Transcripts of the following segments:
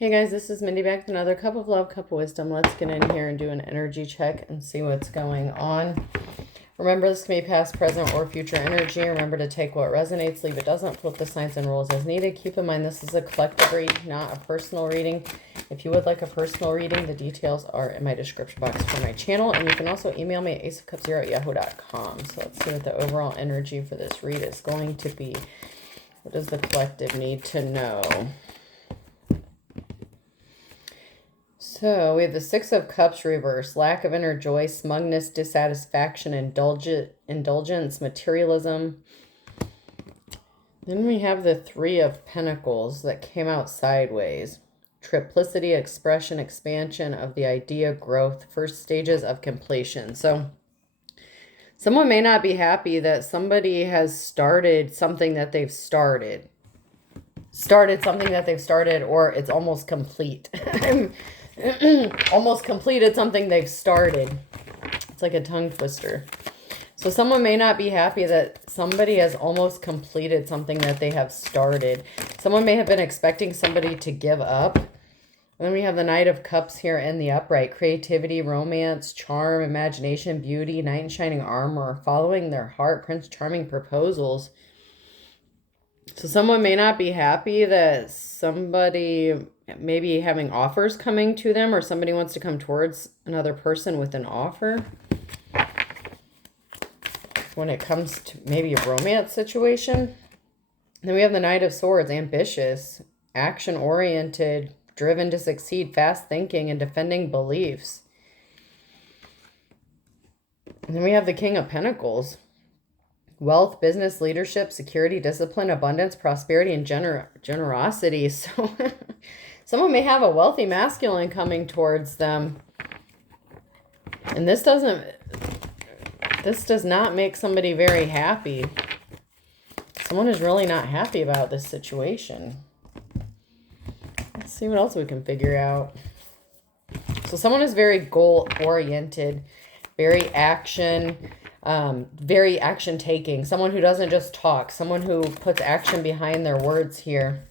Hey guys, this is Mindy back with another cup of love, cup of wisdom. Let's get in here and do an energy check and see what's going on. Remember, this can be past, present, or future energy. Remember to take what resonates, leave it doesn't, flip the signs and rules as needed. Keep in mind this is a collective read, not a personal reading. If you would like a personal reading, the details are in my description box for my channel. And you can also email me at aceofcups0@yahoo.com. So let's see what the overall energy for this read is going to be. What does the collective need to know? So we have the Six of Cups reverse, lack of inner joy, smugness, dissatisfaction, indulgence, materialism. Then we have the Three of Pentacles that came out sideways. Triplicity, expression, expansion of the idea, growth, first stages of completion. So someone may not be happy that somebody has started something that they've started. Or it's almost complete. Almost completed something they've started. It's like a tongue twister. So someone may not be happy that somebody has almost completed something that they have started. Someone may have been expecting somebody to give up. And then we have the Knight of Cups here in the upright. Creativity, romance, charm, imagination, beauty, knight in shining armor, following their heart, Prince Charming proposals. So someone may not be happy that somebody may be having offers coming to them, or somebody wants to come towards another person with an offer. When it comes to maybe a romance situation. Then we have the Knight of Swords, ambitious, action-oriented, driven to succeed, fast thinking, and defending beliefs. And then we have the King of Pentacles. Wealth, business, leadership, security, discipline, abundance, prosperity, and generosity. So someone may have a wealthy masculine coming towards them. And this does not make somebody very happy. Someone is really not happy about this situation. Let's see what else we can figure out. So someone is very goal-oriented, very action-taking. Someone who doesn't just talk. Someone who puts action behind their words here.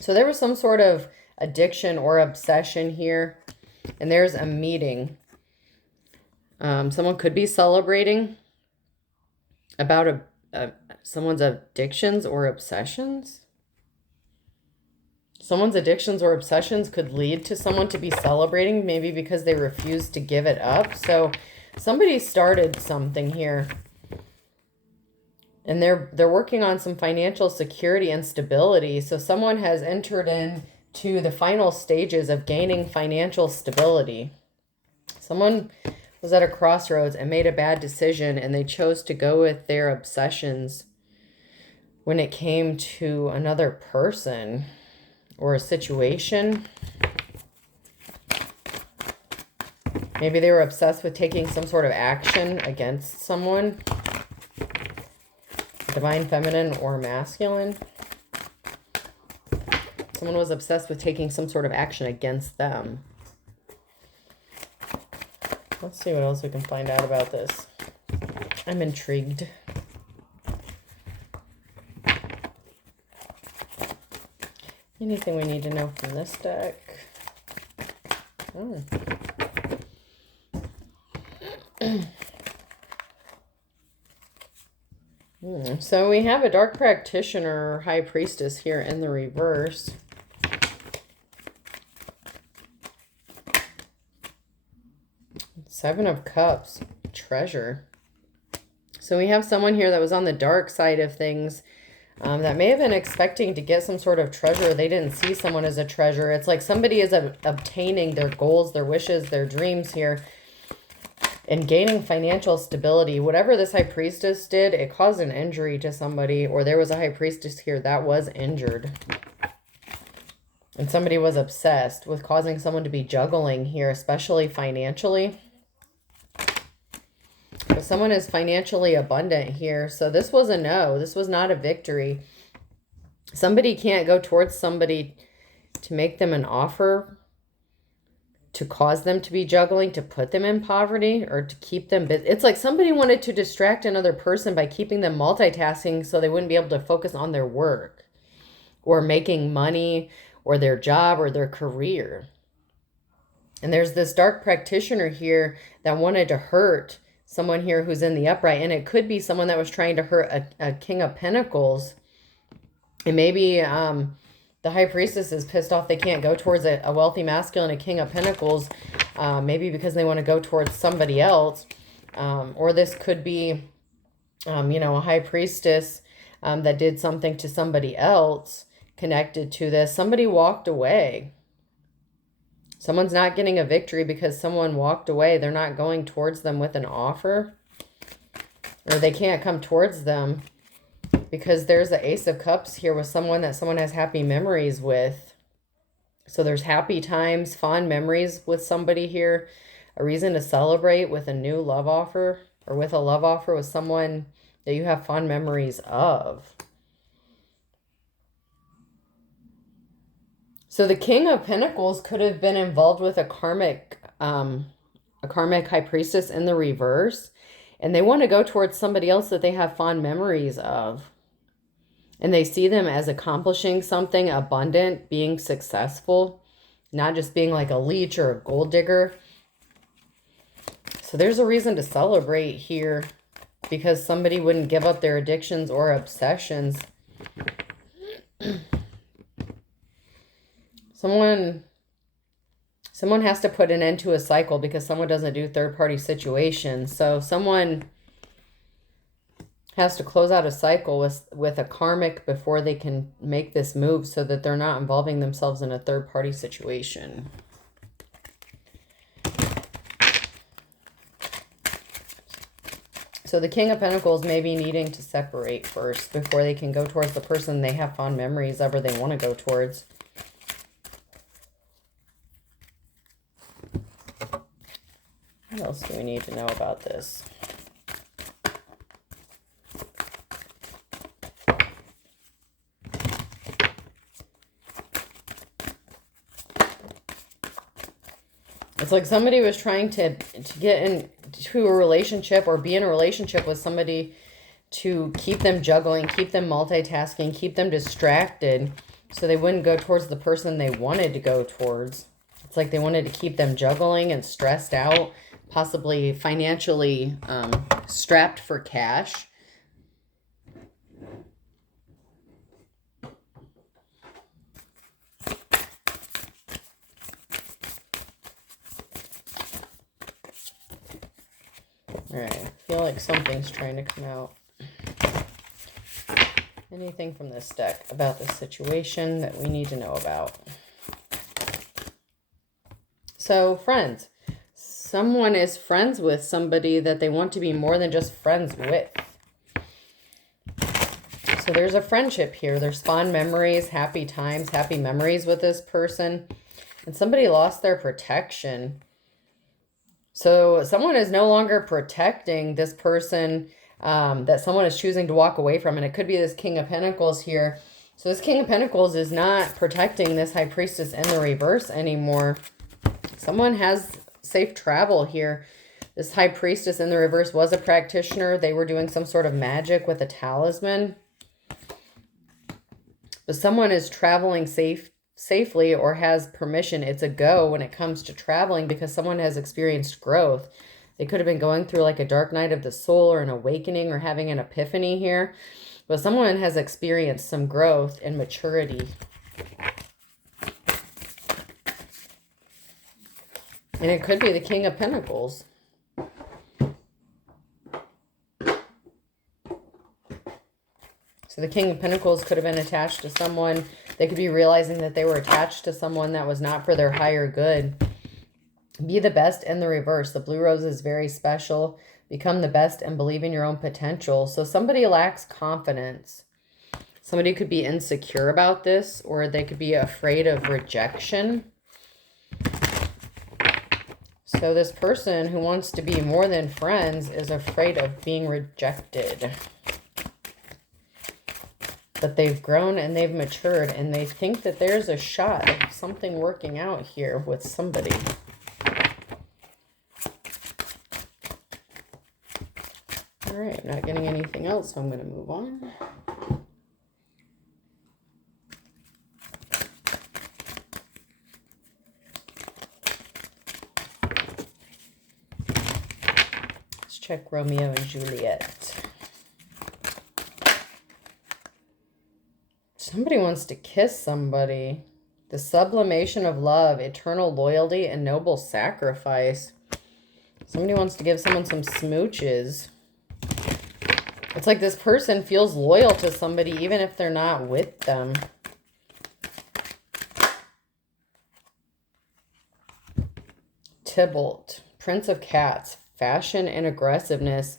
So there was some sort of addiction or obsession here. And there's a meeting. Someone could be celebrating about someone's addictions or obsessions. Someone's addictions or obsessions could lead to someone to be celebrating, maybe because they refuse to give it up. So somebody started something here. And they're working on some financial security and stability. So someone has entered into the final stages of gaining financial stability. Someone was at a crossroads and made a bad decision, and they chose to go with their obsessions when it came to another person or a situation. Maybe they were obsessed with taking some sort of action against someone. Divine feminine or masculine. Someone was obsessed with taking some sort of action against them. Let's see what else we can find out about this. I'm intrigued. Anything we need to know from this deck? Oh. So we have a dark practitioner, high priestess here in the reverse. Seven of Cups, treasure. So we have someone here that was on the dark side of things that may have been expecting to get some sort of treasure. They didn't see someone as a treasure. It's like somebody is obtaining their goals, their wishes, their dreams here, and gaining financial stability. Whatever this high priestess did, it caused an injury to somebody, or there was a high priestess here that was injured. And somebody was obsessed with causing someone to be juggling here, especially financially. But someone is financially abundant here. So this was a no. This was not a victory. Somebody can't go towards somebody to make them an offer, to cause them to be juggling, to put them in poverty, or to keep them busy. It's like somebody wanted to distract another person by keeping them multitasking so they wouldn't be able to focus on their work or making money or their job or their career. And there's this dark practitioner here that wanted to hurt someone here who's in the upright. And it could be someone that was trying to hurt a King of Pentacles. And maybe the High Priestess is pissed off they can't go towards a wealthy masculine, a King of Pentacles. Maybe because they want to go towards somebody else. Or this could be, you know, a High Priestess that did something to somebody else connected to this. Somebody walked away. Someone's not getting a victory because someone walked away. They're not going towards them with an offer. Or they can't come towards them because there's the Ace of Cups here with someone that someone has happy memories with. So there's happy times, fond memories with somebody here. A reason to celebrate with a new love offer, or with a love offer with someone that you have fond memories of. So the King of Pentacles could have been involved with a karmic High Priestess in the reverse. And they want to go towards somebody else that they have fond memories of. And they see them as accomplishing something abundant, being successful, not just being like a leech or a gold digger. So there's a reason to celebrate here because somebody wouldn't give up their addictions or obsessions. Someone has to put an end to a cycle because someone doesn't do third-party situations. So someone has to close out a cycle with a karmic before they can make this move so that they're not involving themselves in a third-party situation. So the King of Pentacles may be needing to separate first before they can go towards the person they have fond memories of or they want to go towards. What else do we need to know about this? It's like somebody was trying to get into a relationship or be in a relationship with somebody to keep them juggling, keep them multitasking, keep them distracted so they wouldn't go towards the person they wanted to go towards. It's like they wanted to keep them juggling and stressed out, possibly financially strapped for cash. All right, I feel like something's trying to come out. Anything from this deck about this situation that we need to know about? So, friends. Someone is friends with somebody that they want to be more than just friends with. So there's a friendship here. There's fond memories, happy times, happy memories with this person. And somebody lost their protection. So someone is no longer protecting this person that someone is choosing to walk away from. And it could be this King of Pentacles here. So this King of Pentacles is not protecting this High Priestess in the reverse anymore. Someone has safe travel here. This High Priestess in the reverse was a practitioner. They were doing some sort of magic with a talisman. But someone is traveling safely or has permission. It's a go when it comes to traveling because someone has experienced growth. They could have been going through like a dark night of the soul or an awakening or having an epiphany here. But someone has experienced some growth and maturity. And it could be the King of Pentacles. So the King of Pentacles could have been attached to someone. They could be realizing that they were attached to someone that was not for their higher good. Be the best in the reverse. The blue rose is very special. Become the best and believe in your own potential. So somebody lacks confidence. Somebody could be insecure about this, or they could be afraid of rejection. So this person who wants to be more than friends is afraid of being rejected. But they've grown and they've matured and they think that there's a shot of something working out here with somebody. All right, I'm not getting anything else, so I'm going to move on. check Romeo and Juliet. Somebody wants to kiss somebody. The sublimation of love, eternal loyalty, and noble sacrifice. Somebody wants to give someone some smooches. It's like this person feels loyal to somebody even if they're not with them. Tybalt, Prince of Cats, fashion and aggressiveness.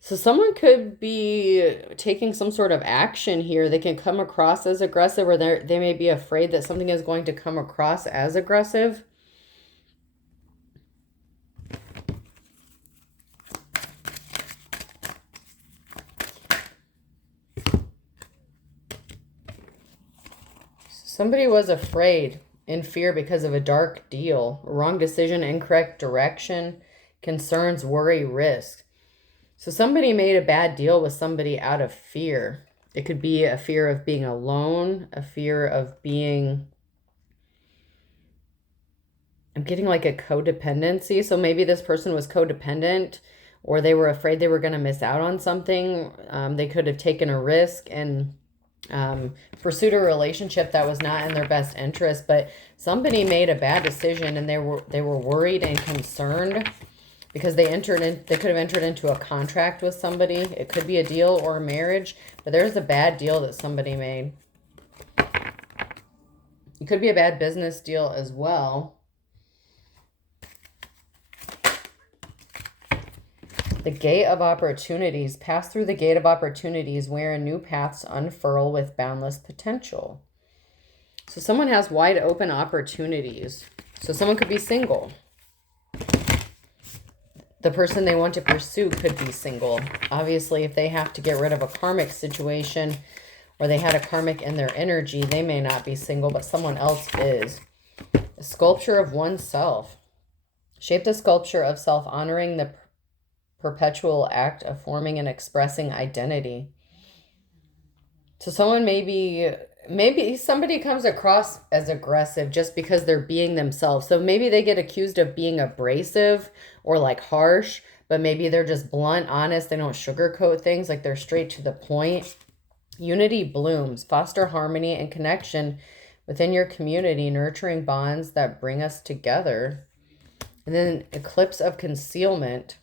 So someone could be taking some sort of action here. They can come across as aggressive, or they may be afraid that something is going to come across as aggressive. Somebody was afraid, in fear because of a dark deal, wrong decision, incorrect direction, concerns, worry, risk. So somebody made a bad deal with somebody out of fear. It could be a fear of being alone, a fear of being, I'm getting like a codependency. So maybe this person was codependent, or they were afraid they were going to miss out on something. They could have taken a risk and pursued a relationship that was not in their best interest. But somebody made a bad decision, and they were worried and concerned. Because they could have entered into a contract with somebody. It could be a deal or a marriage, but there's a bad deal that somebody made. It could be a bad business deal as well. The gate of opportunities. Pass through the gate of opportunities wherein new paths unfurl with boundless potential. So someone has wide open opportunities. So someone could be single. The person they want to pursue could be single. Obviously, if they have to get rid of a karmic situation, or they had a karmic in their energy, they may not be single, but someone else is. A sculpture of oneself. Shape the sculpture of self, honoring the perpetual act of forming and expressing identity. So someone maybe somebody comes across as aggressive just because they're being themselves. So maybe they get accused of being abrasive or like harsh, but maybe they're just blunt, honest. They don't sugarcoat things, like they're straight to the point. Unity blooms. Foster harmony and connection within your community, nurturing bonds that bring us together. And then eclipse of concealment.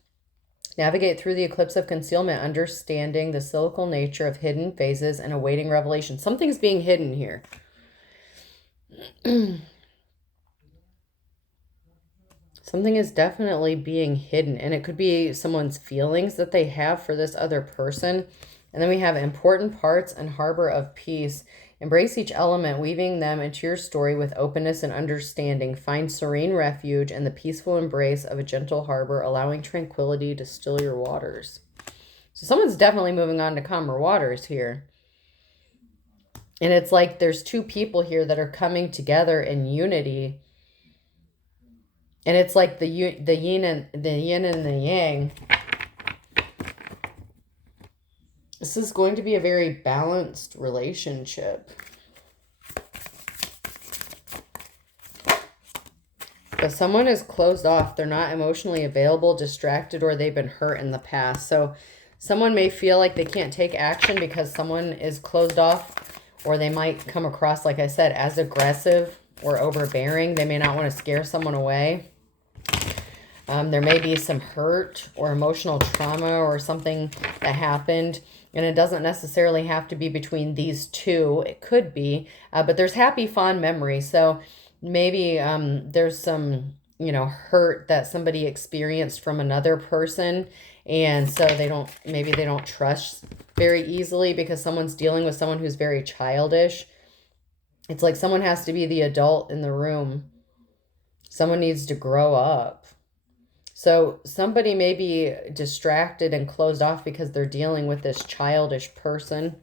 Navigate through the eclipse of concealment, understanding the cyclical nature of hidden phases and awaiting revelation. Something's being hidden here. Something is definitely being hidden, and it could be someone's feelings that they have for this other person. And then we have important parts and harbor of peace. Embrace each element, weaving them into your story with openness and understanding. Find serene refuge in the peaceful embrace of a gentle harbor, allowing tranquility to still your waters. So someone's definitely moving on to calmer waters here. And it's like there's two people here that are coming together in unity. And it's like the yin and the yang. This is going to be a very balanced relationship. But someone is closed off. They're not emotionally available, distracted, or they've been hurt in the past. So someone may feel like they can't take action because someone is closed off, or they might come across, like I said, as aggressive or overbearing. They may not want to scare someone away. There may be some hurt or emotional trauma or something that happened. And it doesn't necessarily have to be between these two. It could be. But there's happy, fond memories. So maybe there's some, hurt that somebody experienced from another person. And so maybe they don't trust very easily because someone's dealing with someone who's very childish. It's like someone has to be the adult in the room. Someone needs to grow up. So somebody may be distracted and closed off because they're dealing with this childish person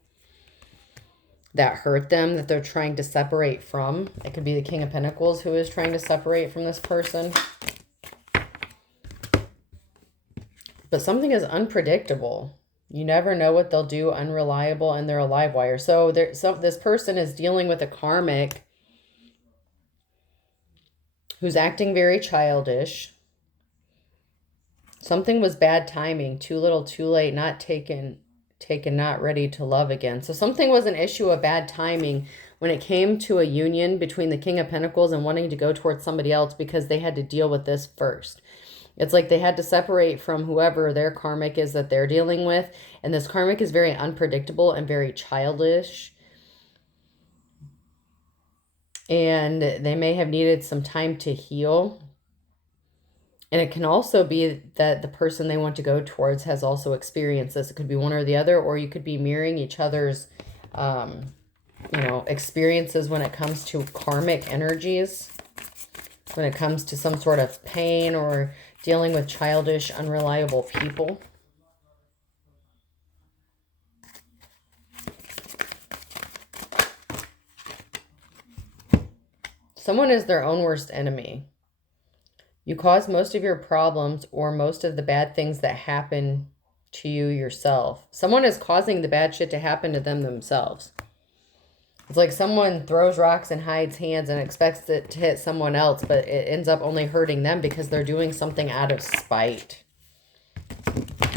that hurt them, that they're trying to separate from. It could be the King of Pentacles who is trying to separate from this person. But something is unpredictable. You never know what they'll do, unreliable, and they're a live wire. So this person is dealing with a karmic who's acting very childish. Something was bad timing, too little, too late, not taken, not ready to love again. So something was an issue of bad timing when it came to a union between the King of Pentacles and wanting to go towards somebody else because they had to deal with this first. It's like they had to separate from whoever their karmic is that they're dealing with. And this karmic is very unpredictable and very childish. And they may have needed some time to heal. And it can also be that the person they want to go towards has also experienced this. It could be one or the other, or you could be mirroring each other's, experiences when it comes to karmic energies, when it comes to some sort of pain or dealing with childish, unreliable people. Someone is their own worst enemy. You cause most of your problems or most of the bad things that happen to you yourself. Someone is causing the bad shit to happen to them themselves. It's like someone throws rocks and hides hands and expects it to hit someone else, but it ends up only hurting them because they're doing something out of spite.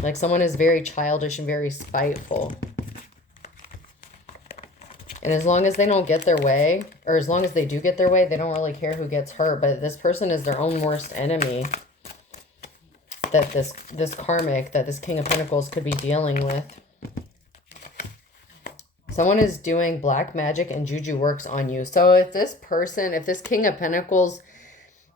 Like someone is very childish and very spiteful. And as long as they don't get their way, or as long as they do get their way, they don't really care who gets hurt. But this person is their own worst enemy that this karmic, that this King of Pentacles could be dealing with. Someone is doing black magic and juju works on you. So if this person, if this King of Pentacles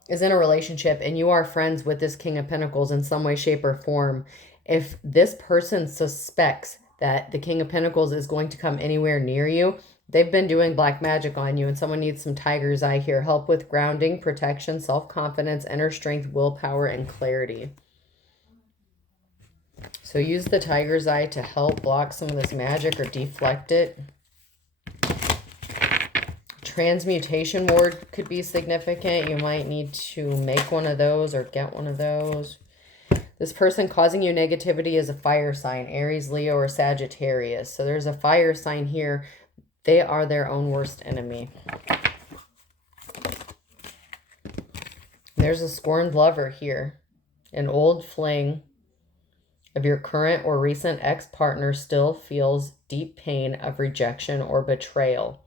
is in a relationship and you are friends with this King of Pentacles in some way, shape, or form, if this person suspects that the King of Pentacles is going to come anywhere near you, they've been doing black magic on you, and someone needs some tiger's eye here. Help with grounding, protection, self-confidence, inner strength, willpower, and clarity. So use the tiger's eye to help block some of this magic or deflect it. Transmutation ward could be significant. You might need to make one of those or get one of those. This person causing you negativity is a fire sign, Aries, Leo, or Sagittarius. So there's a fire sign here. They are their own worst enemy. There's a scorned lover here. An old fling of your current or recent ex-partner still feels deep pain of rejection or betrayal.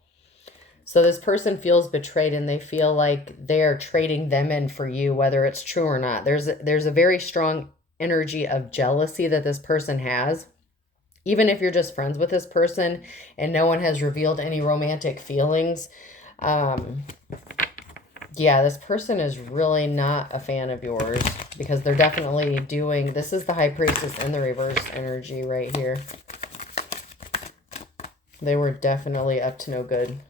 So this person feels betrayed and they feel like they're trading them in for you, whether it's true or not. There's a very strong energy of jealousy that this person has. Even if you're just friends with this person and no one has revealed any romantic feelings, yeah, this person is really not a fan of yours because they're definitely doing, this is the High Priestess in the reverse energy right here. They were definitely up to no good.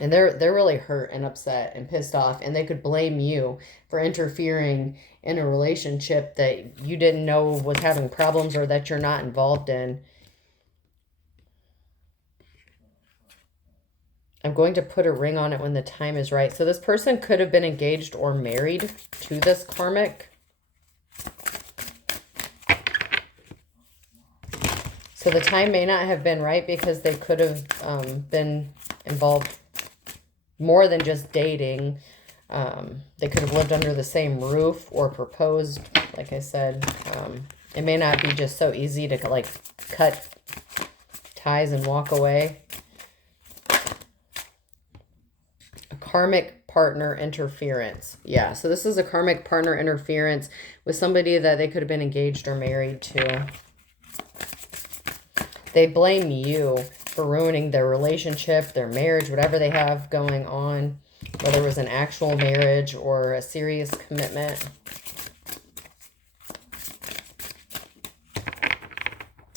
And they're really hurt and upset and pissed off, and they could blame you for interfering in a relationship that you didn't know was having problems or that you're not involved in. I'm going to put a ring on it when the time is right. So this person could have been engaged or married to this karmic. So the time may not have been right because they could have been involved more than just dating. They could have lived under the same roof or proposed. Like I said, it may not be just so easy to like cut ties and walk away. A karmic partner interference. Yeah, so this is a karmic partner interference with somebody that they could have been engaged or married to. They blame you for ruining their relationship, their marriage, whatever they have going on, whether it was an actual marriage or a serious commitment.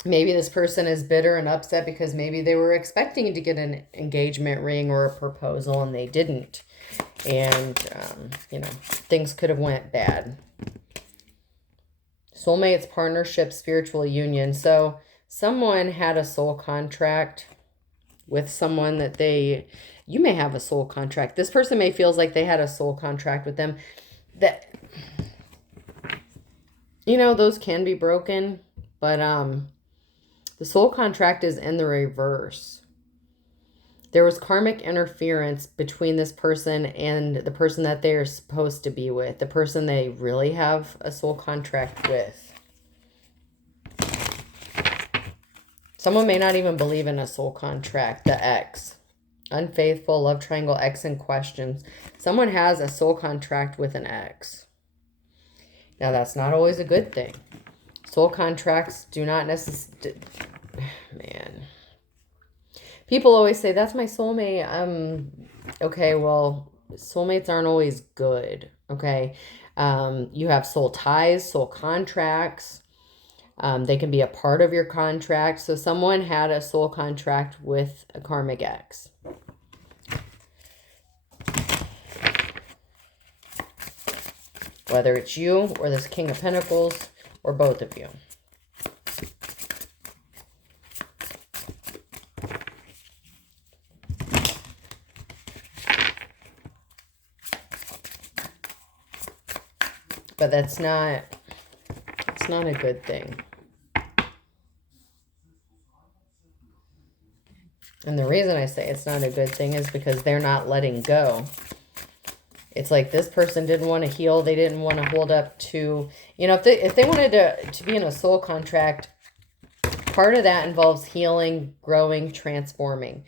Maybe this person is bitter and upset because maybe they were expecting to get an engagement ring or a proposal and they didn't. And, things could have went bad. Soulmates, partnership, spiritual union. So someone had a soul contract with someone that you may have a soul contract. This person may feels like they had a soul contract with them. That, those can be broken, but the soul contract is in the reverse. There was karmic interference between this person and the person that they're supposed to be with, the person they really have a soul contract with. Someone may not even believe in a soul contract, the ex. Unfaithful, love triangle, ex in questions. Someone has a soul contract with an ex. Now, that's not always a good thing. Soul contracts do not necessarily... Man. People always say, that's my soulmate. Okay, well, soulmates aren't always good, okay? You have soul ties, soul contracts. They can be a part of your contract. So someone had a soul contract with a karmic ex. Whether it's you or this King of Pentacles or both of you. But it's not a good thing. And the reason I say it's not a good thing is because they're not letting go. It's like this person didn't want to heal. They didn't want to hold up to, you know, if they wanted to be in a soul contract, part of that involves healing, growing, transforming.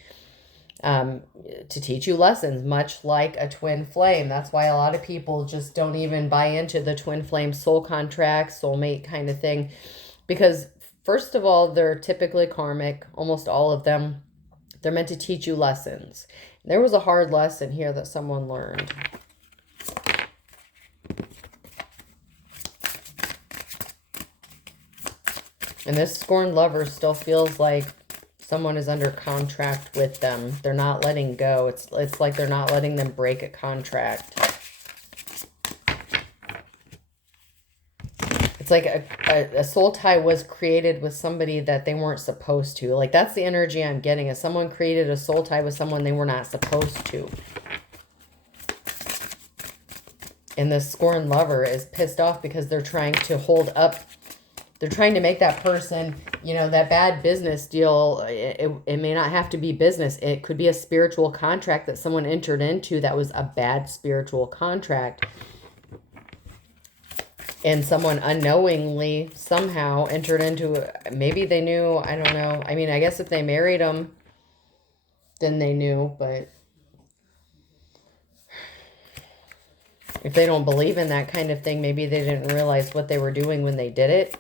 To teach you lessons, much like a twin flame. That's why a lot of people just don't even buy into the twin flame soul contract, soulmate kind of thing. Because first of all, they're typically karmic, almost all of them. They're meant to teach you lessons. There was a hard lesson here that someone learned. And this scorned lover still feels like someone is under contract with them. They're not letting go. It's like they're not letting them break a contract. It's like a soul tie was created with somebody that they weren't supposed to. Like, that's the energy I'm getting, is someone created a soul tie with someone they were not supposed to. And this scorned lover is pissed off because they're trying to hold up. They're trying to make that person, you know, that bad business deal. It may not have to be business. It could be a spiritual contract that someone entered into that was a bad spiritual contract. And someone unknowingly somehow entered into, maybe they knew, I don't know. I mean, I guess if they married them, then they knew, but if they don't believe in that kind of thing, maybe they didn't realize what they were doing when they did it.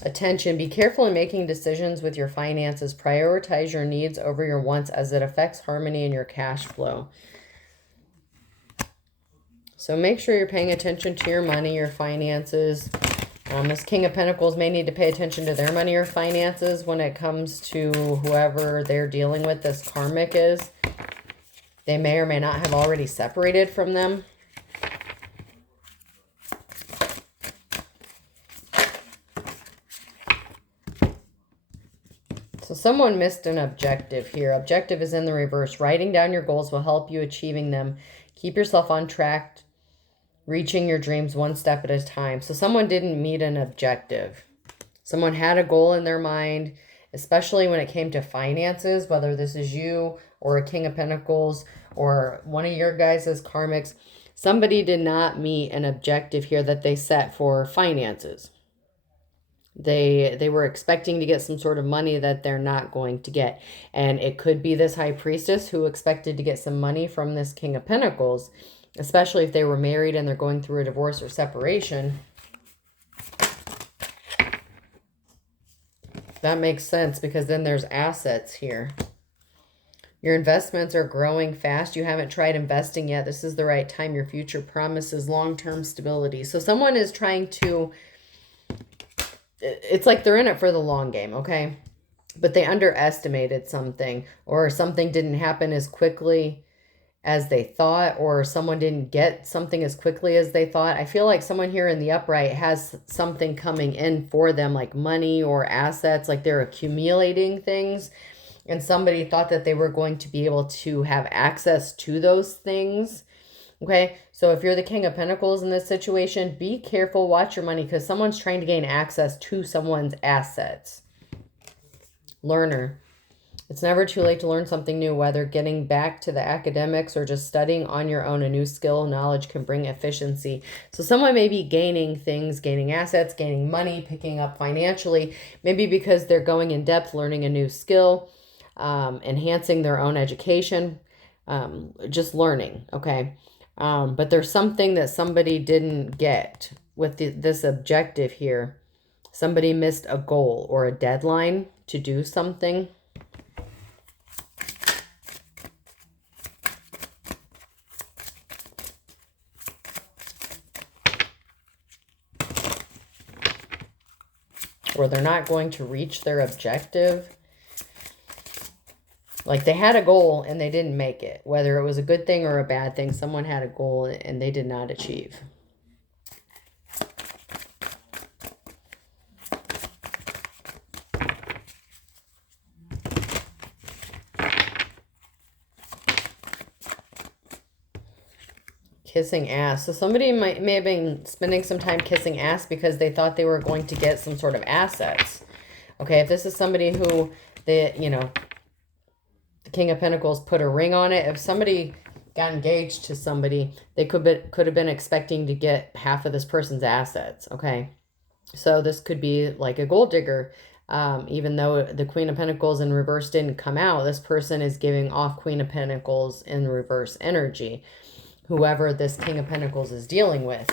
Attention, be careful in making decisions with your finances. Prioritize your needs over your wants as it affects harmony in your cash flow. So make sure you're paying attention to your money, your finances. This King of Pentacles may need to pay attention to their money or finances when it comes to whoever they're dealing with, this karmic is. They may or may not have already separated from them. So someone missed an objective here. Objective is in the reverse. Writing down your goals will help you achieving them. Keep yourself on track, reaching your dreams one step at a time. So someone didn't meet an objective. Someone had a goal in their mind, especially when it came to finances, whether this is you or a King of Pentacles or one of your guys as karmics. Somebody did not meet an objective here that they set for finances. They were expecting to get some sort of money that they're not going to get. And it could be this High Priestess who expected to get some money from this King of Pentacles, especially if they were married and they're going through a divorce or separation. That makes sense because then there's assets here. Your investments are growing fast. You haven't tried investing yet. This is the right time. Your future promises long-term stability. So someone is trying to... It's like they're in it for the long game, okay? But they underestimated something, or something didn't happen as quickly as they thought, or someone didn't get something as quickly as they thought. I feel like someone here in the upright has something coming in for them, like money or assets, like they're accumulating things. And somebody thought that they were going to be able to have access to those things. Okay, so if you're the King of Pentacles in this situation, be careful, watch your money, because someone's trying to gain access to someone's assets. Learner. It's never too late to learn something new, whether getting back to the academics or just studying on your own. A new skill, knowledge can bring efficiency. So someone may be gaining things, gaining assets, gaining money, picking up financially, maybe because they're going in depth, learning a new skill, enhancing their own education, just learning, okay? But there's something that somebody didn't get with this objective here. Somebody missed a goal or a deadline to do something. Or they're not going to reach their objective. Like they had a goal and they didn't make it. Whether it was a good thing or a bad thing, someone had a goal and they did not achieve. Kissing ass. So somebody may have been spending some time kissing ass because they thought they were going to get some sort of assets. Okay, if this is somebody who, the King of Pentacles put a ring on it. If somebody got engaged to somebody, they could have been expecting to get half of this person's assets. Okay, so this could be like a gold digger. Even though the Queen of Pentacles in reverse didn't come out, this person is giving off Queen of Pentacles in reverse energy. Whoever this King of Pentacles is dealing with,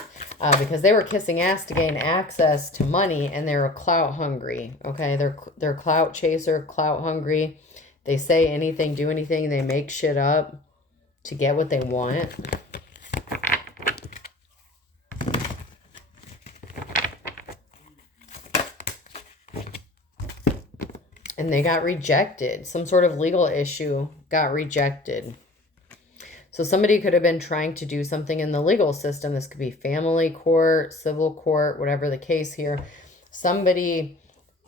because they were kissing ass to gain access to money, and they're clout hungry. Okay, they're clout chaser, clout hungry. They say anything, do anything. They make shit up to get what they want. And they got rejected. Some sort of legal issue got rejected. So somebody could have been trying to do something in the legal system. This could be family court, civil court, whatever the case here. Somebody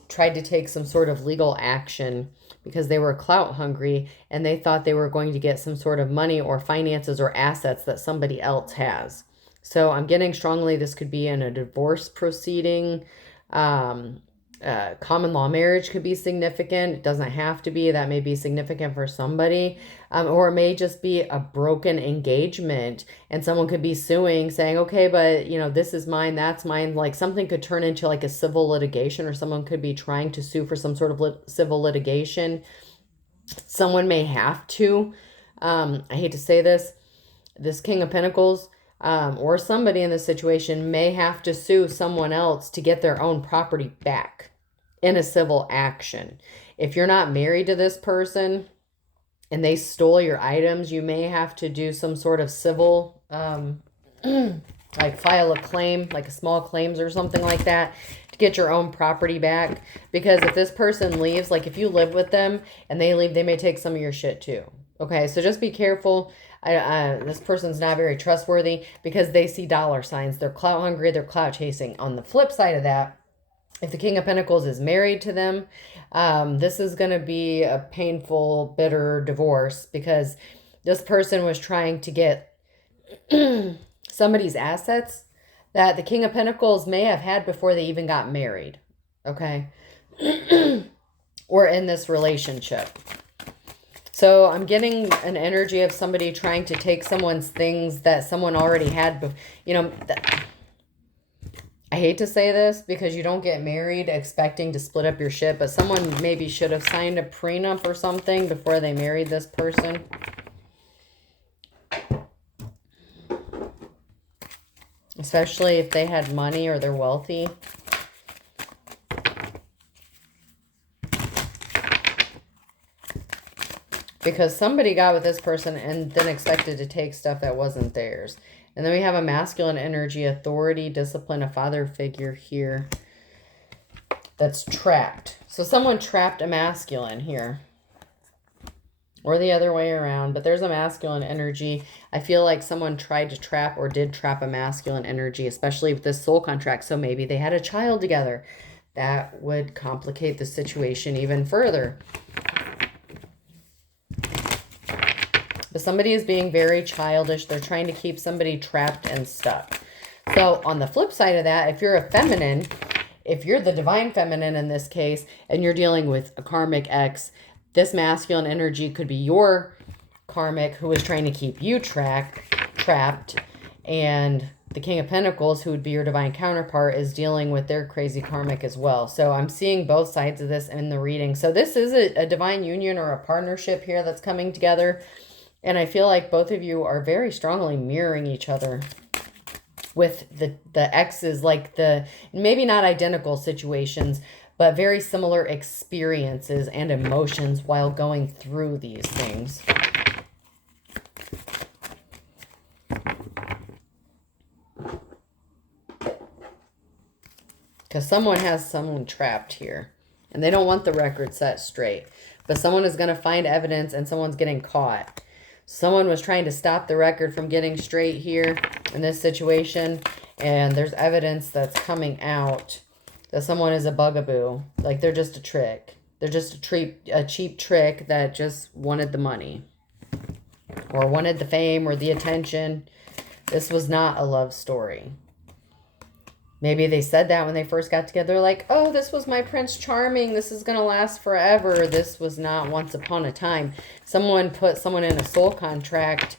tried to take some sort of legal action because they were clout hungry and they thought they were going to get some sort of money or finances or assets that somebody else has. So I'm getting strongly this could be in a divorce proceeding. Common law marriage could be significant. It doesn't have to be. That may be significant for somebody. Or it may just be a broken engagement and someone could be suing saying, okay, but you know, this is mine, that's mine. Like something could turn into like a civil litigation, or someone could be trying to sue for some sort of civil litigation. Someone may have to, I hate to say this King of Pentacles, or somebody in this situation may have to sue someone else to get their own property back in a civil action. If you're not married to this person and they stole your items, you may have to do some sort of civil, like file a claim, like a small claims or something like that, to get your own property back. Because if this person leaves, like if you live with them and they leave, they may take some of your shit too. Okay, so just be careful. This person's not very trustworthy because they see dollar signs. They're clout hungry. They're clout chasing. On the flip side of that, if the King of Pentacles is married to them, this is going to be a painful, bitter divorce because this person was trying to get somebody's assets that the King of Pentacles may have had before they even got married. Okay? Or in this relationship. So I'm getting an energy of somebody trying to take someone's things that someone already had. You know, I hate to say this because you don't get married expecting to split up your shit, but someone maybe should have signed a prenup or something before they married this person. Especially if they had money or they're wealthy. Because somebody got with this person and then expected to take stuff that wasn't theirs. And then we have a masculine energy, authority, discipline, a father figure here that's trapped. So someone trapped a masculine here. Or the other way around. But there's a masculine energy. I feel like someone tried to trap or did trap a masculine energy, especially with this soul contract. So maybe they had a child together. That would complicate the situation even further. But somebody is being very childish. They're trying to keep somebody trapped and stuck. So on the flip side of that, if you're a feminine if you're the divine feminine in this case and you're dealing with a karmic ex, this masculine energy could be your karmic who is trying to keep you trapped, and the King of Pentacles, who would be your divine counterpart, is dealing with their crazy karmic as well. So I'm seeing both sides of this in the reading. So this is a divine union or a partnership here that's coming together. And I feel like both of you are very strongly mirroring each other with the exes, like the maybe not identical situations, but very similar experiences and emotions while going through these things. Because someone has someone trapped here. And they don't want the record set straight. But someone is going to find evidence and someone's getting caught. Someone was trying to stop the record from getting straight here in this situation. And there's evidence that's coming out that someone is a bugaboo. Like they're just a trick. They're just a cheap trick that just wanted the money. Or wanted the fame or the attention. This was not a love story. Maybe they said that when they first got together, like, oh, this was my Prince Charming. This is going to last forever. This was not once upon a time. Someone put someone in a soul contract.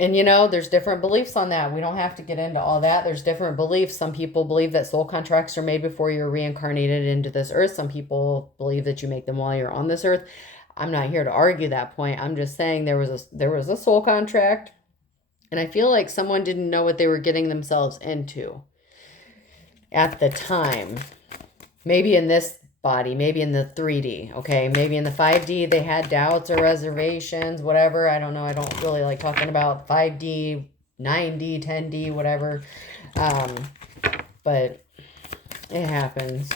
And, you know, there's different beliefs on that. We don't have to get into all that. There's different beliefs. Some people believe that soul contracts are made before you're reincarnated into this earth. Some people believe that you make them while you're on this earth. I'm not here to argue that point. I'm just saying there was a soul contract. And I feel like someone didn't know what they were getting themselves into at the time. Maybe in this body, maybe in the 3D, okay? Maybe in the 5D they had doubts or reservations, whatever. I don't know. I don't really like talking about 5D, 9D, 10D, whatever. But it happens.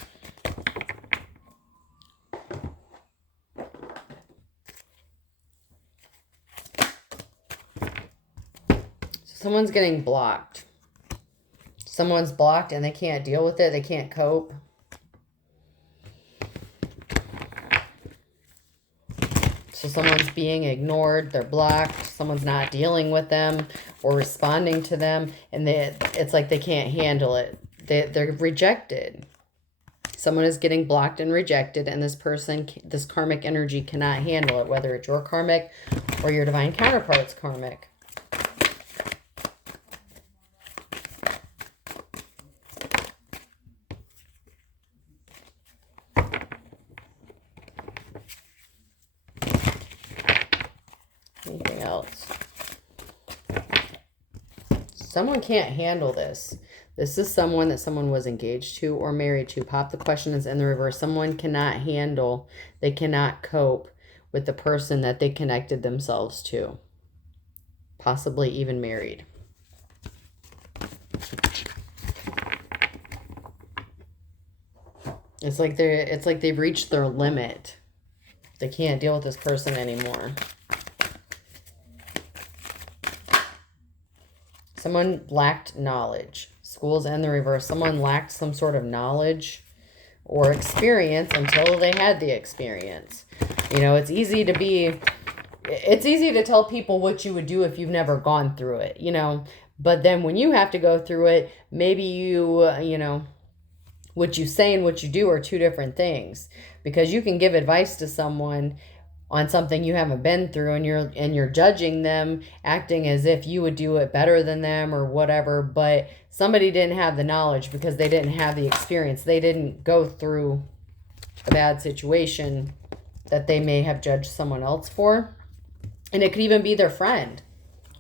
Someone's getting blocked. Someone's blocked and they can't deal with it. They can't cope. So someone's being ignored. They're blocked. Someone's not dealing with them or responding to them. And it's like they can't handle it. They're rejected. Someone is getting blocked and rejected. And this person, this karmic energy cannot handle it. Whether it's your karmic or your divine counterpart's karmic. Anything else? Someone can't handle this. This is someone that someone was engaged to or married to. Pop the question is in the reverse. Someone cannot handle, they cannot cope with the person that they connected themselves to. Possibly even married. It's like they've reached their limit. They can't deal with this person anymore. Someone lacked knowledge. Schools in the reverse. Someone lacked some sort of knowledge or experience until they had the experience. You know, it's easy to tell people what you would do if you've never gone through it, you know. But then when you have to go through it, maybe you know, what you say and what you do are two different things. Because you can give advice to someone on something you haven't been through and you're judging them, acting as if you would do it better than them or whatever, but somebody didn't have the knowledge because they didn't have the experience. They didn't go through a bad situation that they may have judged someone else for. And it could even be their friend.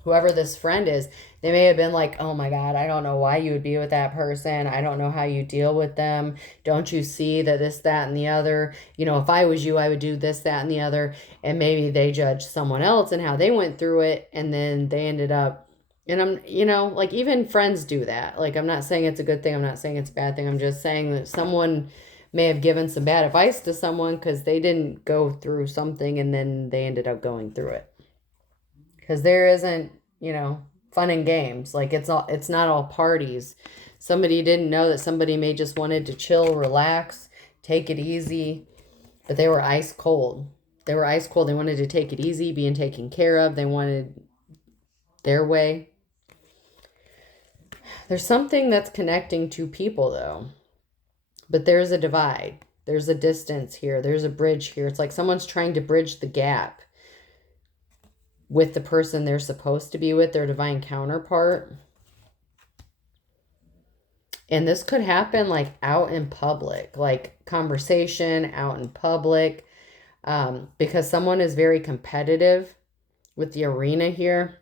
Whoever this friend is, they may have been like, oh my God, I don't know why you would be with that person. I don't know how you deal with them. Don't you see that this, that, and the other? You know, if I was you, I would do this, that, and the other. And maybe they judged someone else and how they went through it. And then they ended up, and I'm, you know, like even friends do that. Like, I'm not saying it's a good thing. I'm not saying it's a bad thing. I'm just saying that someone may have given some bad advice to someone because they didn't go through something and then they ended up going through it. Because there isn't, you know, fun and games. Like it's not all parties. Somebody didn't know that somebody may just wanted to chill, relax, take it easy. But they were ice cold. They were ice cold. They wanted to take it easy, being taken care of. They wanted their way. There's something that's connecting two people though. But there's a divide. There's a distance here. There's a bridge here. It's like someone's trying to bridge the gap with the person they're supposed to be with, their divine counterpart. And this could happen like out in public, like conversation out in public, because someone is very competitive with the arena here.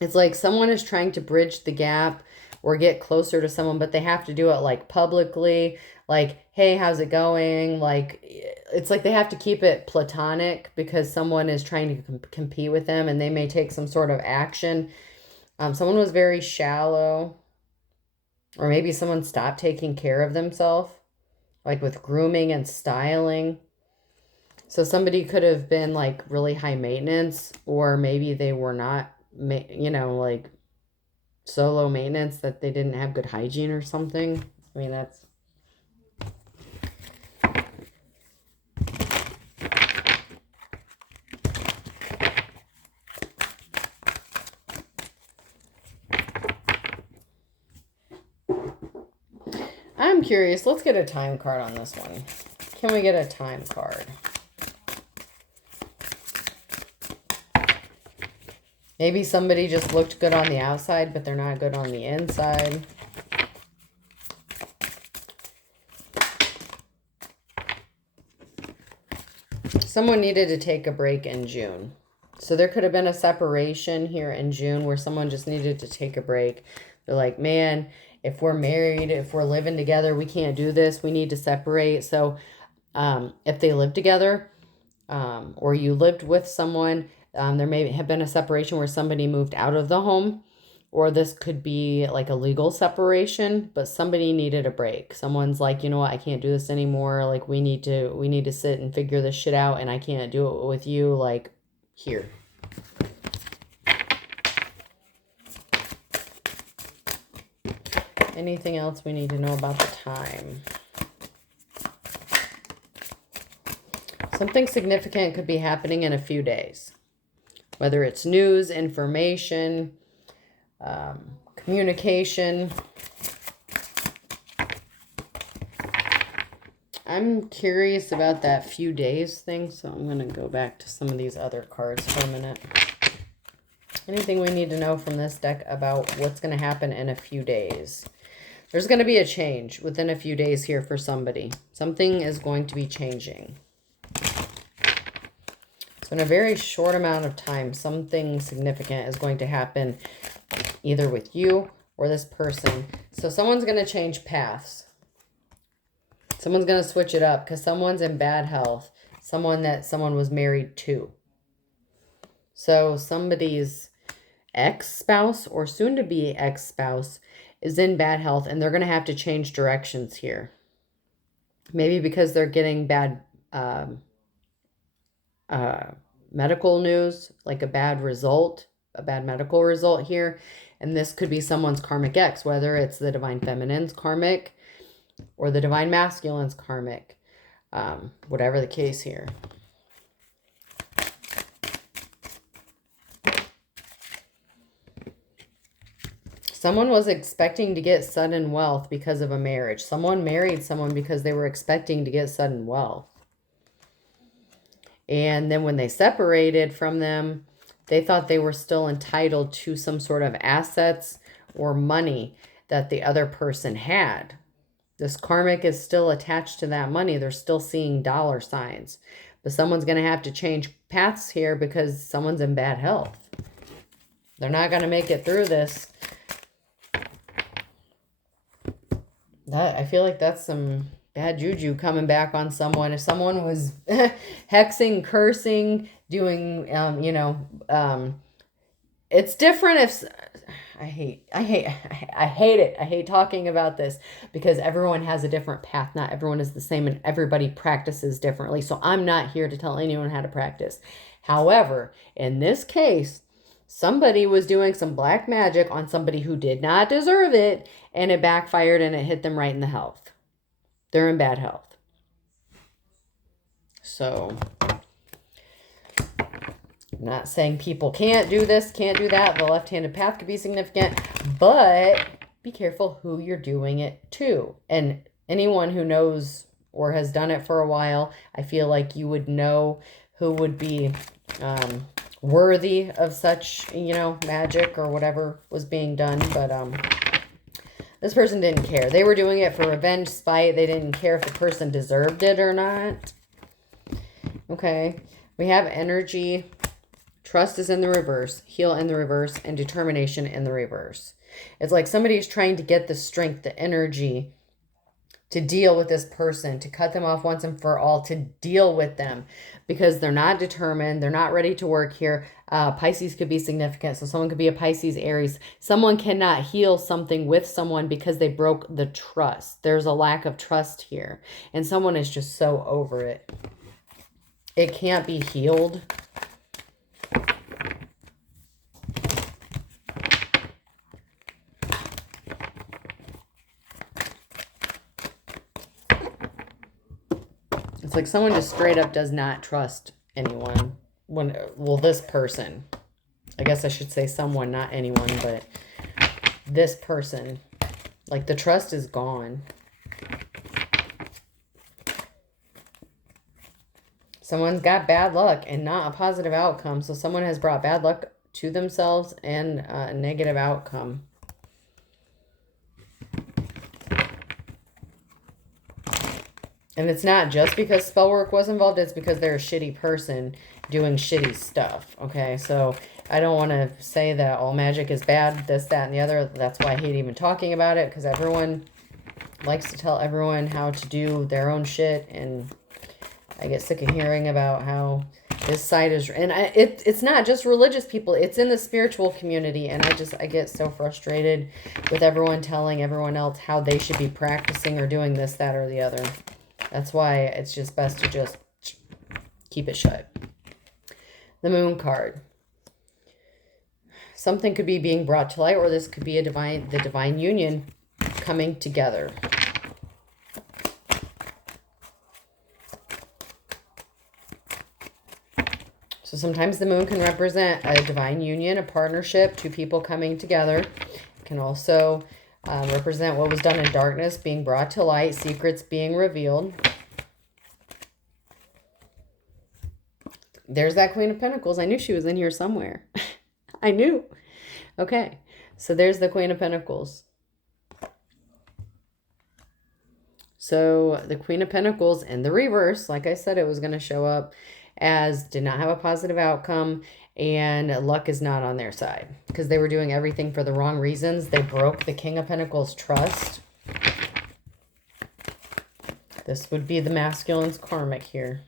It's like someone is trying to bridge the gap or get closer to someone, but they have to do it like publicly, like, hey, how's it going? Like, it's like they have to keep it platonic because someone is trying to compete with them and they may take some sort of action. Someone was very shallow, or maybe someone stopped taking care of themselves, like with grooming and styling. So somebody could have been like really high maintenance, or maybe they were not, you know, like so low maintenance that they didn't have good hygiene or something. I mean, that's... I'm curious. Let's get a time card on this one. Can we get a time card? Maybe somebody just looked good on the outside, but they're not good on the inside. Someone needed to take a break in June. So there could have been a separation here in June where someone just needed to take a break. They're like, man, if we're married, if we're living together, we can't do this. We need to separate. So if they live together, or you lived with someone, there may have been a separation where somebody moved out of the home, or this could be like a legal separation, but somebody needed a break. Someone's like, you know what, I can't do this anymore. Like we need to sit and figure this shit out, and I can't do it with you, like here. Anything else we need to know about the time? Something significant could be happening in a few days. Whether it's news, information, communication. I'm curious about that few days thing, so I'm going to go back to some of these other cards for a minute. Anything we need to know from this deck about what's going to happen in a few days? There's going to be a change within a few days here for somebody. Something is going to be changing. So in a very short amount of time, something significant is going to happen either with you or this person. So someone's going to change paths. Someone's going to switch it up because someone's in bad health. Someone was married to. So somebody's ex-spouse or soon-to-be ex-spouse is in bad health, and they're going to have to change directions here. Maybe because they're getting bad medical news, like a bad medical result here. And this could be someone's karmic ex, whether it's the divine feminine's karmic or the divine masculine's karmic, whatever the case here. Someone was expecting to get sudden wealth because of a marriage. Someone married someone because they were expecting to get sudden wealth. And then when they separated from them, they thought they were still entitled to some sort of assets or money that the other person had. This karmic is still attached to that money. They're still seeing dollar signs. But someone's going to have to change paths here because someone's in bad health. They're not going to make it through this. I feel like that's some bad juju coming back on someone. If someone was hexing, cursing, doing, it's different if... I hate it. I hate talking about this because everyone has a different path. Not everyone is the same and everybody practices differently. So I'm not here to tell anyone how to practice. However, in this case, somebody was doing some black magic on somebody who did not deserve it, and it backfired and it hit them right in the health. They're in bad health. So, I'm not saying people can't do this, can't do that. The left-handed path could be significant, but be careful who you're doing it to. And anyone who knows or has done it for a while, I feel like you would know who would be worthy of such, magic or whatever was being done. But this person didn't care. They were doing it for revenge, spite. They didn't care if the person deserved it or not. Okay. We have energy. Trust is in the reverse. Heal in the reverse. And determination in the reverse. It's like somebody's trying to get the strength, the energy to deal with this person, to cut them off once and for all, to deal with them because they're not determined. They're not ready to work here. Pisces could be significant. So someone could be a Pisces, Aries. Someone cannot heal something with someone because they broke the trust. There's a lack of trust here. And someone is just so over it. It can't be healed. It's like someone just straight up does not trust anyone. Well, this person. I guess I should say someone, not anyone, but this person. Like the trust is gone. Someone's got bad luck and not a positive outcome. So someone has brought bad luck to themselves and a negative outcome. And it's not just because spell work was involved. It's because they're a shitty person doing shitty stuff. Okay, so I don't want to say that all magic is bad, this, that, and the other. That's why I hate even talking about it, because everyone likes to tell everyone how to do their own shit. And I get sick of hearing about how this side is... And it's not just religious people. It's in the spiritual community. And I get so frustrated with everyone telling everyone else how they should be practicing or doing this, that, or the other. That's why it's just best to just keep it shut. The Moon card. Something could be being brought to light, or this could be the divine union coming together. So sometimes the moon can represent a divine union, a partnership, two people coming together. It can also represent what was done in darkness being brought to light, secrets being revealed. There's that Queen of Pentacles. I knew she was in here somewhere. I knew. Okay, so there's the Queen of Pentacles. So the Queen of Pentacles in the reverse, like I said, it was going to show up as did not have a positive outcome, and luck is not on their side because they were doing everything for the wrong reasons. They broke the King of Pentacles trust. This would be the masculine's karmic here.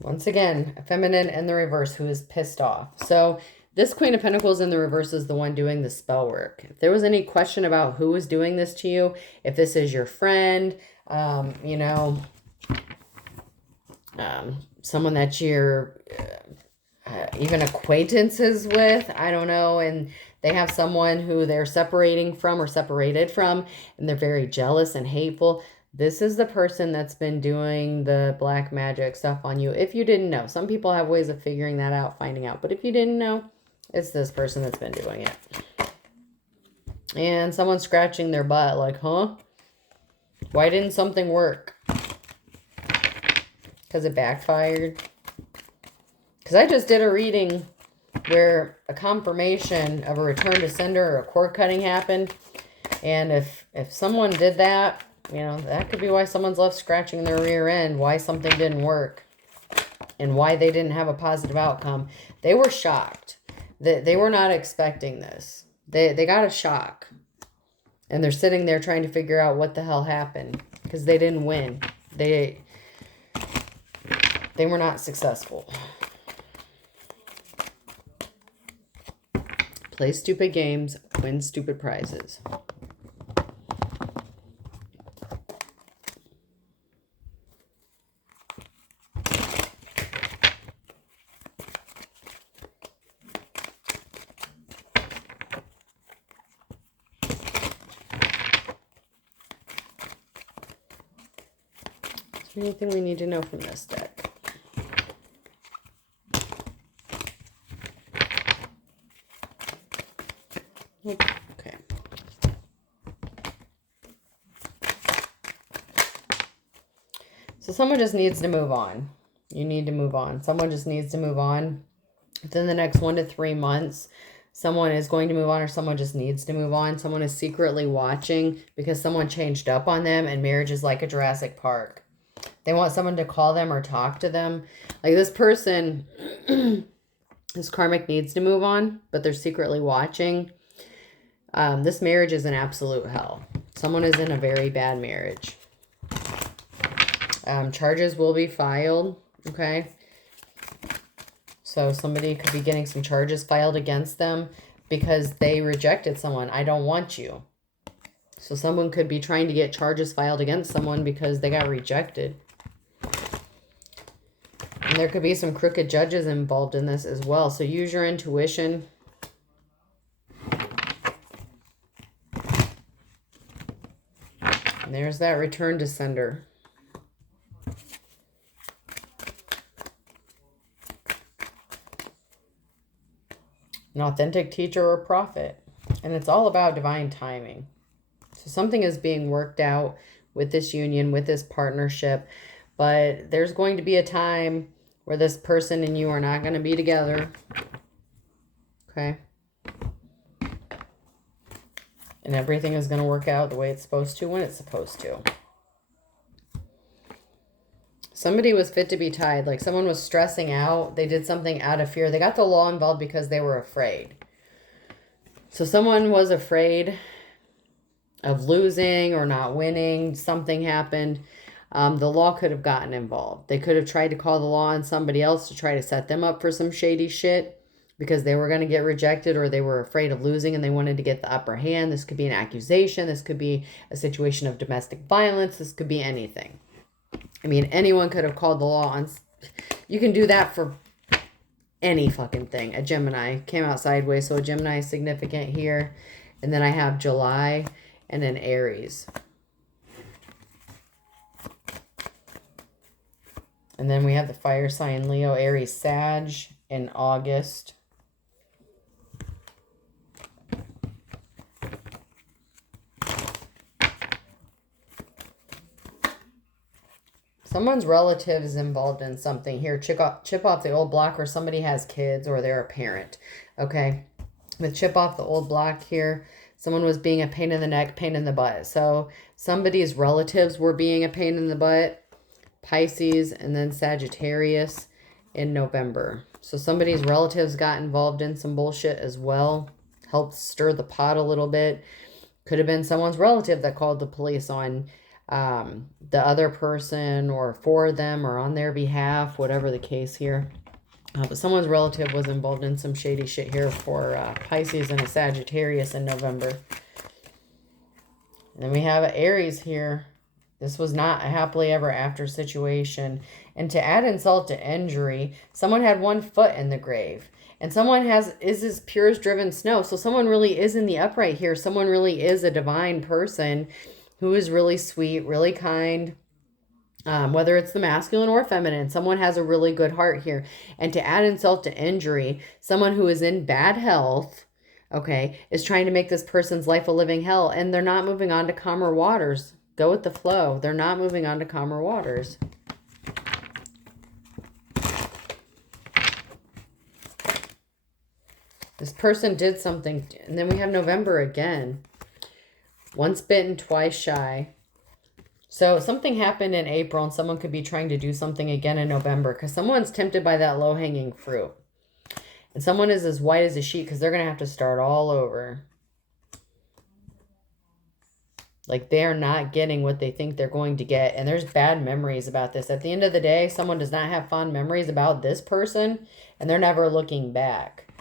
Once again, a feminine in the reverse who is pissed off. So this Queen of Pentacles in the reverse is the one doing the spell work. If there was any question about who is doing this to you, if this is your friend, someone that you're even acquaintances with, I don't know, and they have someone who they're separating from or separated from, and they're very jealous and hateful. This is the person that's been doing the black magic stuff on you. If you didn't know, some people have ways of figuring that out, finding out. But if you didn't know, it's this person that's been doing it. And someone's scratching their butt like, huh? Why didn't something work? Because it backfired. Because I just did a reading where a confirmation of a return to sender or a cord cutting happened. And if someone did that, that could be why someone's left scratching their rear end, why something didn't work, and why they didn't have a positive outcome. They were shocked. They were not expecting this. They got a shock. And they're sitting there trying to figure out what the hell happened because they didn't win. They were not successful. Play stupid games, win stupid prizes. Anything we need to know from this deck? Okay. So someone just needs to move on. You need to move on. Someone just needs to move on. Within the next 1 to 3 months, someone is going to move on, or someone just needs to move on. Someone is secretly watching because someone changed up on them, and marriage is like a Jurassic Park. They want someone to call them or talk to them. Like this person, this karmic needs to move on, but they're secretly watching. This marriage is an absolute hell. Someone is in a very bad marriage. Charges will be filed, okay? So somebody could be getting some charges filed against them because they rejected someone. I don't want you. So someone could be trying to get charges filed against someone because they got rejected. And there could be some crooked judges involved in this as well. So use your intuition. And there's that return to sender. An authentic teacher or prophet. And it's all about divine timing. So something is being worked out with this union, with this partnership. But there's going to be a time where this person and you are not going to be together. Okay. And everything is going to work out the way it's supposed to when it's supposed to. Somebody was fit to be tied. Like someone was stressing out. They did something out of fear. They got the law involved because they were afraid. So someone was afraid of losing or not winning. Something happened. The law could have gotten involved. They could have tried to call the law on somebody else to try to set them up for some shady shit because they were going to get rejected, or they were afraid of losing and they wanted to get the upper hand. This could be an accusation. This could be a situation of domestic violence. This could be anything. I mean, anyone could have called the law on. You can do that for any fucking thing. A Gemini came out sideways, so a Gemini is significant here. And then I have July and an Aries. And then we have the fire sign Leo, Aries, Sag in August. Someone's relative is involved in something here. Chip off the old block, or somebody has kids or they're a parent. Okay. With chip off the old block here, someone was being a pain in the neck, pain in the butt. So somebody's relatives were being a pain in the butt. Pisces and then Sagittarius in November. So somebody's relatives got involved in some bullshit as well. Helped stir the pot a little bit. Could have been someone's relative that called the police on the other person or for them or on their behalf, whatever the case here. But someone's relative was involved in some shady shit here for Pisces and a Sagittarius in November. And then we have Aries here. This was not a happily ever after situation. And to add insult to injury, someone had one foot in the grave. And someone is as pure as driven snow. So someone really is in the upright here. Someone really is a divine person who is really sweet, really kind. Whether it's the masculine or feminine, someone has a really good heart here. And to add insult to injury, someone who is in bad health, okay, is trying to make this person's life a living hell. And they're not moving on to calmer waters. Go with the flow. They're not moving on to calmer waters. This person did something. And then we have November again. Once bitten, twice shy. So something happened in April and someone could be trying to do something again in November because someone's tempted by that low-hanging fruit. And someone is as white as a sheet because they're going to have to start all over. Like they're not getting what they think they're going to get. And there's bad memories about this. At the end of the day, someone does not have fond memories about this person. And they're never looking back.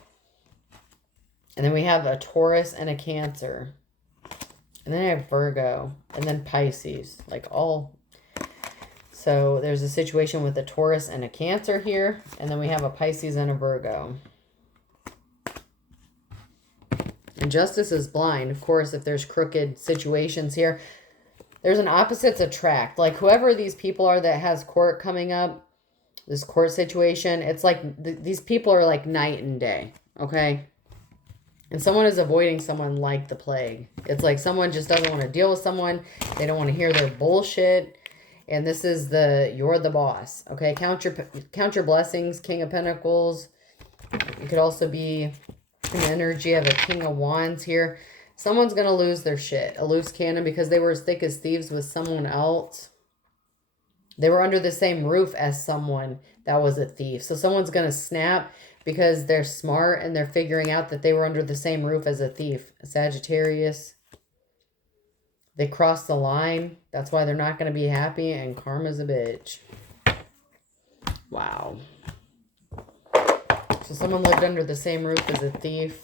And then we have a Taurus and a Cancer. And then I have Virgo. And then Pisces. Like all. So there's a situation with a Taurus and a Cancer here. And then we have a Pisces and a Virgo. And justice is blind. Of course, if there's crooked situations here, There's an opposites attract. Like whoever these people are that has court coming up, this court situation, it's like these people are like night and day, okay? And someone is avoiding someone like the plague. It's like someone just doesn't want to deal with someone. They don't want to hear their bullshit. And this is you're the boss, okay? Count your blessings, King of Pentacles. It could also be an energy of a King of Wands here. Someone's going to lose their shit. A loose cannon because they were as thick as thieves with someone else. They were under the same roof as someone that was a thief. So someone's going to snap because they're smart and they're figuring out that they were under the same roof as a thief. A Sagittarius. They crossed the line. That's why they're not going to be happy. And karma's a bitch. Wow. So someone lived under the same roof as a thief.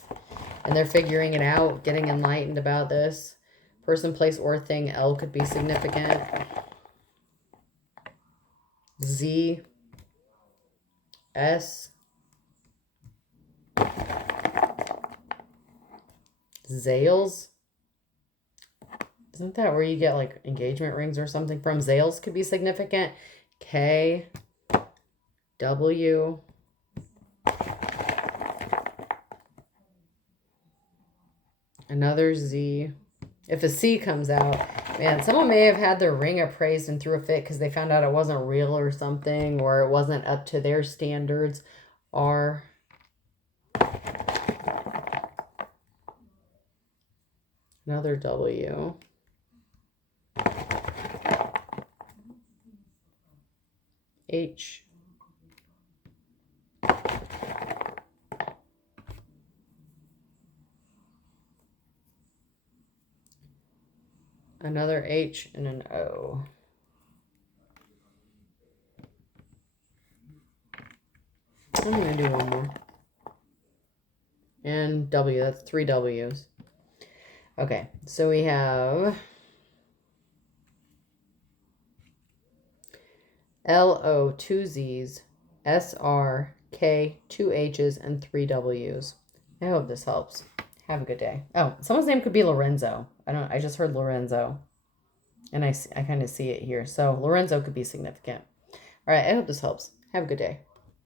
And they're figuring it out. Getting enlightened about this. Person, place, or thing. L could be significant. Z. S. Zales. Isn't that where you get like engagement rings or something from? Zales could be significant. K. W. Another Z. If a C comes out, man, someone may have had their ring appraised and threw a fit because they found out it wasn't real or something, or it wasn't up to their standards. R. Another W. H. Another H and an O. I'm going to do one more. And W. That's 3 W's. Okay. So we have L-O, 2 Z's, S-R, K, 2 H's, and 3 W's. I hope this helps. Have a good day. Oh, someone's name could be Lorenzo. I just heard Lorenzo. And I kind of see it here. So Lorenzo could be significant. All right, I hope this helps. Have a good day.